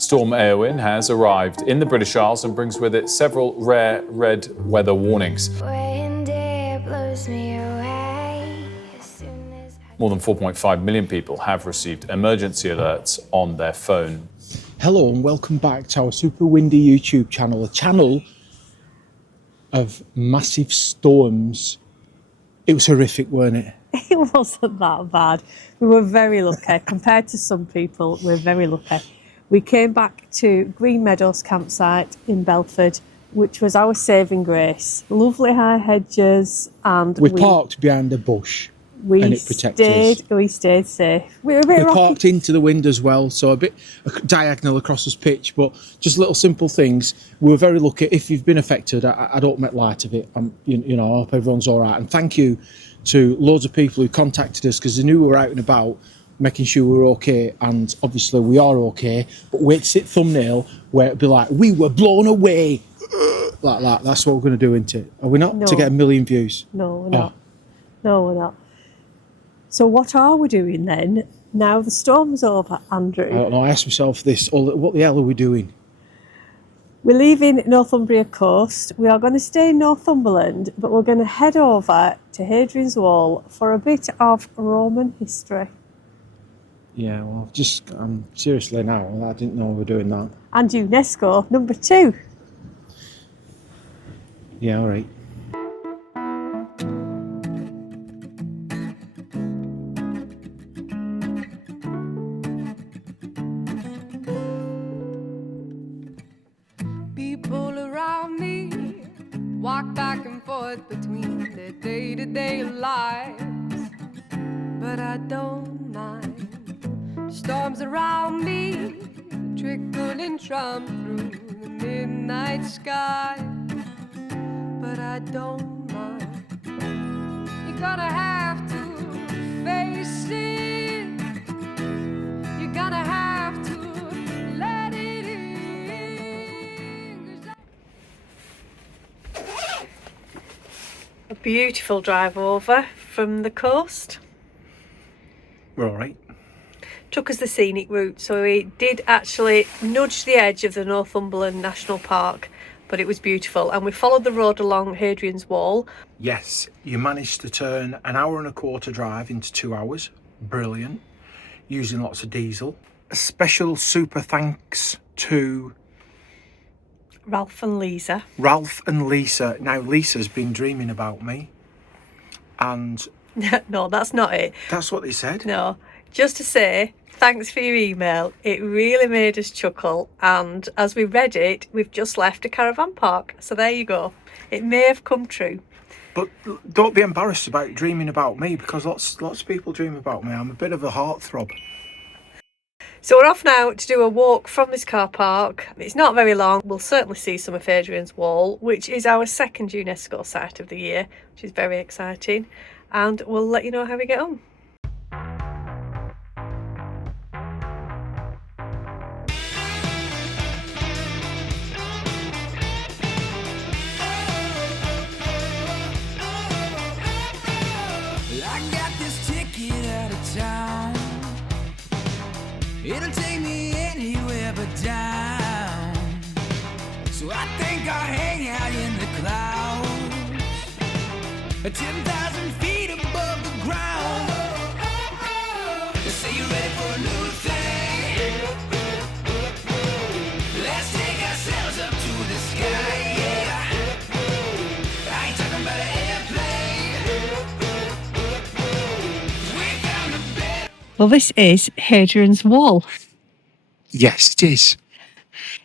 Storm Airwin has arrived in the British Isles and brings with it several rare red weather warnings. More than 4.5 million people have received emergency alerts on their phone. Hello and welcome back to our super windy YouTube channel, a channel of massive storms. It was horrific, weren't it? It wasn't that bad. We were very lucky. Compared to some people, we're very lucky. We came back to Green Meadows campsite in Belford, which was our saving grace. Lovely high hedges, and we parked behind a bush. And it protected us. We stayed safe. We were a bit rocky. Parked into the wind as well, so a bit diagonal across this pitch, but just little simple things. We were very lucky. If you've been affected, I don't make light of it. I hope everyone's all right. And thank you to loads of people who contacted us because they knew we were out and about, making sure we were okay. And obviously we are okay. But wait to see the thumbnail where it'd be like, we were blown away. Like that. That's what we're going to do, isn't it? Are we not? No. To get 1 million views? No, we're not. No, we're not. So what are we doing then? Now the storm's over, Andrew. I don't know, I asked myself this, what the hell are we doing? We're leaving Northumbria coast. We are going to stay in Northumberland, but we're going to head over to Hadrian's Wall for a bit of Roman history. Yeah, well, seriously now, I didn't know we were doing that. And UNESCO number 2. Yeah, all right. People around me walk back and forth between their day-to-day lives, but I don't mind. Storms around me trickle and trum through the midnight sky, but I don't mind. You're gonna have to face it. You're gonna have to let it in. A beautiful drive over from the coast. We're all right. Took us the scenic route, so we did actually nudge the edge of the Northumberland National Park, but it was beautiful, and we followed the road along Hadrian's Wall. Yes, you managed to turn an 1.25 hour drive into 2 hours. Brilliant. Using lots of diesel. A special super thanks to Ralph and Lisa. Ralph and Lisa. Now, Lisa's been dreaming about me, and No, that's not it. that's what they said. No, just to say thanks for your email. It really made us chuckle, and as we read it, we've just left a caravan park. So there you go. It may have come true. But don't be embarrassed about dreaming about me, because lots of people dream about me. I'm a bit of a heartthrob. So we're off now to do a walk from this car park. It's not very long. We'll certainly see some of Hadrian's Wall, which is our second UNESCO site of the year, which is very exciting. And we'll let you know how we get on. I got this ticket out of town. It'll take me anywhere but down. So I think I'll hang out in the clouds, 10,000 feet above the ground. Let's say you're ready for a new thing. Let's take ourselves up to the sky, yeah. I ain't talking about an airplane. Well, this is Hadrian's Wall. Yes, it is.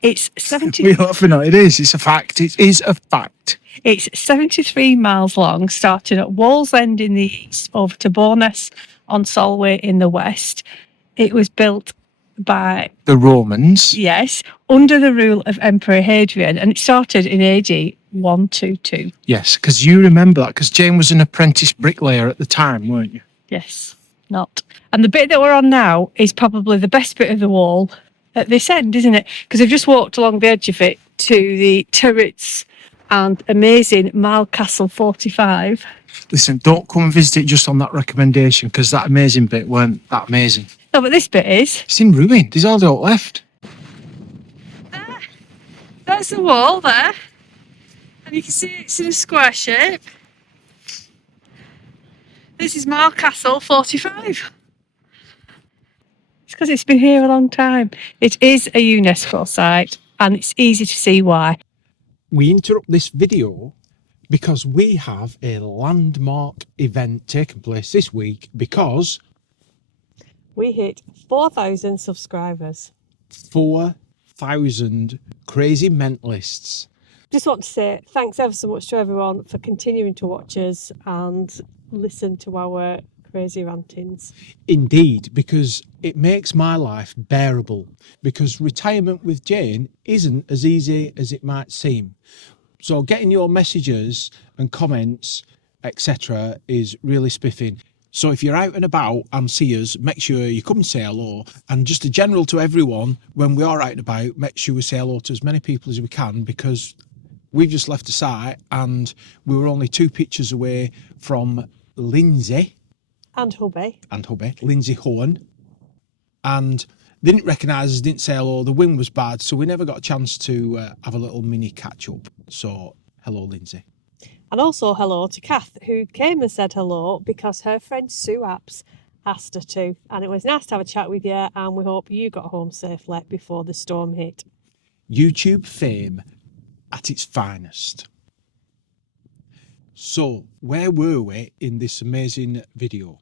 It's 70. We're laughing at it. It is. It's a fact. It is a fact. It's 73 miles long, starting at Wallsend in the east, over to Bowness on Solway in the west. It was built by The Romans. yes, under the rule of Emperor Hadrian, and it started in AD 122. Yes, because you remember that, because Jane was an apprentice bricklayer at the time, weren't you? Yes, not. And the bit that we're on now is probably the best bit of the wall at this end, isn't it? Because I've just walked along the edge of it to the turrets and amazing Mile Castle 45. Listen, don't come and visit it just on that recommendation, because that amazing bit weren't that amazing. No, but this bit is. It's in ruin. There's all that left. That's the wall there, and you can see it's in a square shape. This is Mar Castle 45. It's because it's been here a long time. It is a UNESCO site, and it's easy to see why. We interrupt this video because we have a landmark event taking place this week because We hit 4,000 subscribers. 4,000 crazy mentalists. Just want to say thanks ever so much to everyone for continuing to watch us and listen to our crazy rantings. Indeed, because it makes my life bearable, because retirement with Jane isn't as easy as it might seem. So getting your messages and comments, etc. is really spiffing. So if you're out and about and see us, make sure you come and say hello. And just a general to everyone, when we are out and about, make sure we say hello to as many people as we can, because we've just left the site and we were only 2 pictures away from Lindsay. And hubby. Lindsay Hohen. And they didn't recognise us, didn't say hello. The wind was bad, so we never got a chance to have a little mini catch-up. So, hello, Lindsay. And also hello to Kath, who came and said hello because her friend Sue Apps asked her to. And it was nice to have a chat with you, and we hope you got home safely before the storm hit. YouTube fame at its finest. So, where were we in this amazing video?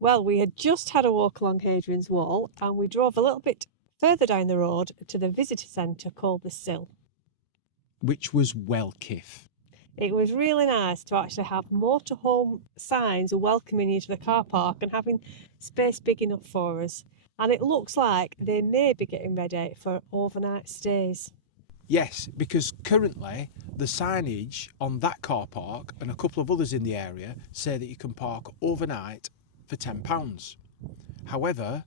Well, we had just had a walk along Hadrian's Wall, and we drove a little bit further down the road to the visitor centre called the Sill. Which was well kiff. It was really nice to actually have motorhome signs welcoming you to the car park and having space big enough for us. And it looks like they may be getting ready for overnight stays. Yes, because currently the signage on that car park and a couple of others in the area say that you can park overnight for £10. However,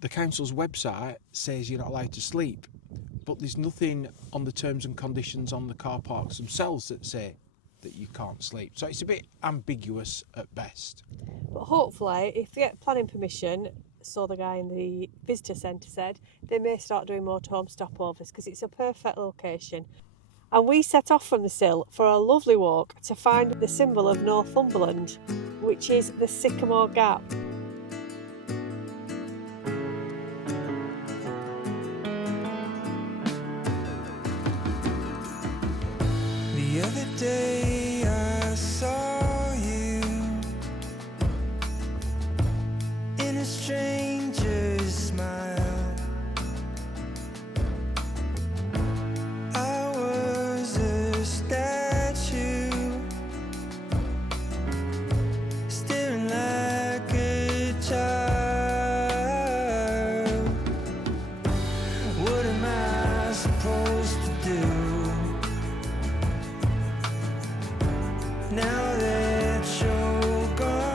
the council's website says you're not allowed to sleep, but there's nothing on the terms and conditions on the car parks themselves that say that you can't sleep. So it's a bit ambiguous at best. But hopefully, if they get planning permission, so the guy in the visitor centre said, they may start doing motorhome stopovers because it's a perfect location. And we set off from the Sill for a lovely walk to find the symbol of Northumberland, which is the Sycamore Gap. The other day I saw you in a stranger's smile. I was a statue, staring like a child. What am I supposed to do now that you're gone?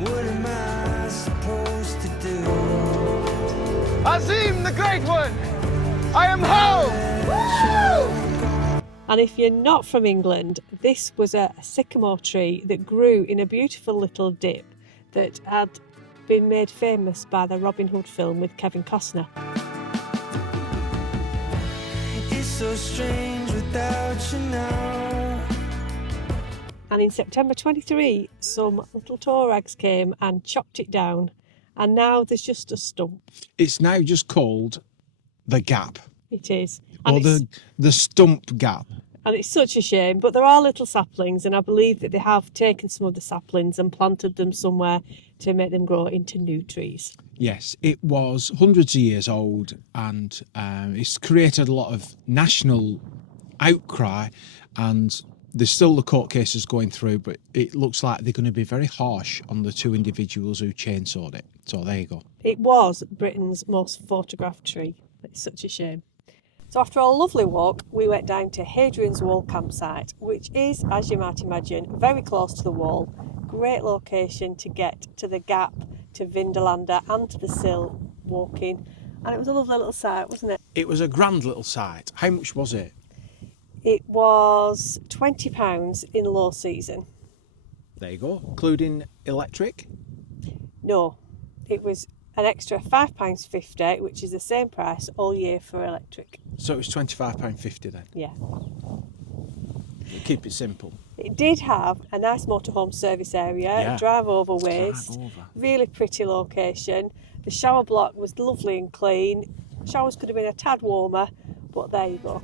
What am I supposed to do? Azim, the Great One! I am home! And if you're not from England, this was a sycamore tree that grew in a beautiful little dip that had been made famous by the Robin Hood film with Kevin Costner. It's so strange without you now. And in September 23, some little Tuaregs came and chopped it down. And now there's just a stump. It's now just called the Gap, It is. or And, the Stump Gap. and it's such a shame, but there are little saplings, and I believe that they have taken some of the saplings and planted them somewhere to make them grow into new trees. Yes, it was hundreds of years old, and it's created a lot of national outcry, and there's still the court cases going through, but it looks like they're going to be very harsh on the 2 individuals who chainsawed it. So there you go. It was Britain's most photographed tree. It's such a shame. So after a lovely walk, we went down to Hadrian's Wall campsite, which is, as you might imagine, very close to the wall. Great location to get to the Gap, to Vindolanda and to the Sill walking. And it was a lovely little site, wasn't it? It was a grand little site. How much was it? It was £20 in low season. There you go. Including electric? No, it was an extra £5.50, which is the same price all year for electric. So it was £25.50 then. Yeah. Keep it simple. It did have a nice motorhome service area, Yeah. drive over waste, Drive over. really pretty location. The shower block was lovely and clean. Showers could have been a tad warmer, but there you go.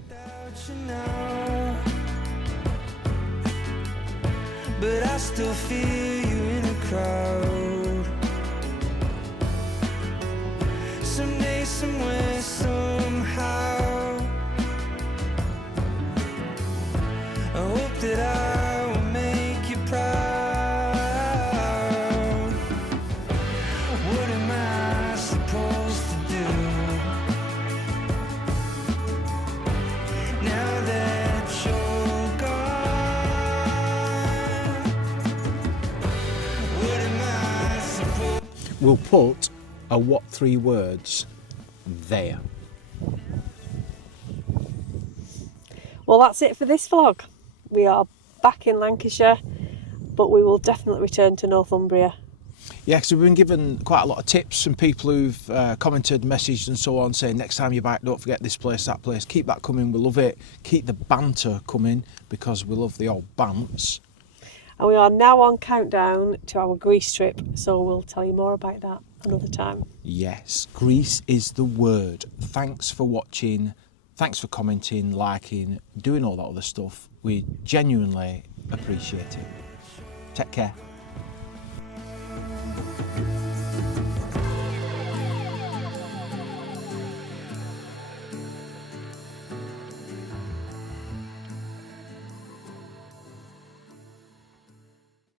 But I still feel you in a crowd. Someday, somewhere, somehow, I hope that I will make you proud. What am I supposed to do now that you're gone? What am I supposed to We'll put a what 3 words there. Well, that's it for this vlog. We are back in Lancashire, but we will definitely return to Northumbria. Yeah, because we've been given quite a lot of tips from people who've commented, messaged and so on, saying next time you're back, don't forget this place, that place. Keep that coming, we love it. Keep the banter coming, because we love the old bants. And we are now on countdown to our Greece trip, so we'll tell you more about that another time. Yes, Greece is the word. Thanks for watching. Thanks for commenting, liking, doing all that other stuff. We genuinely appreciate it. Take care.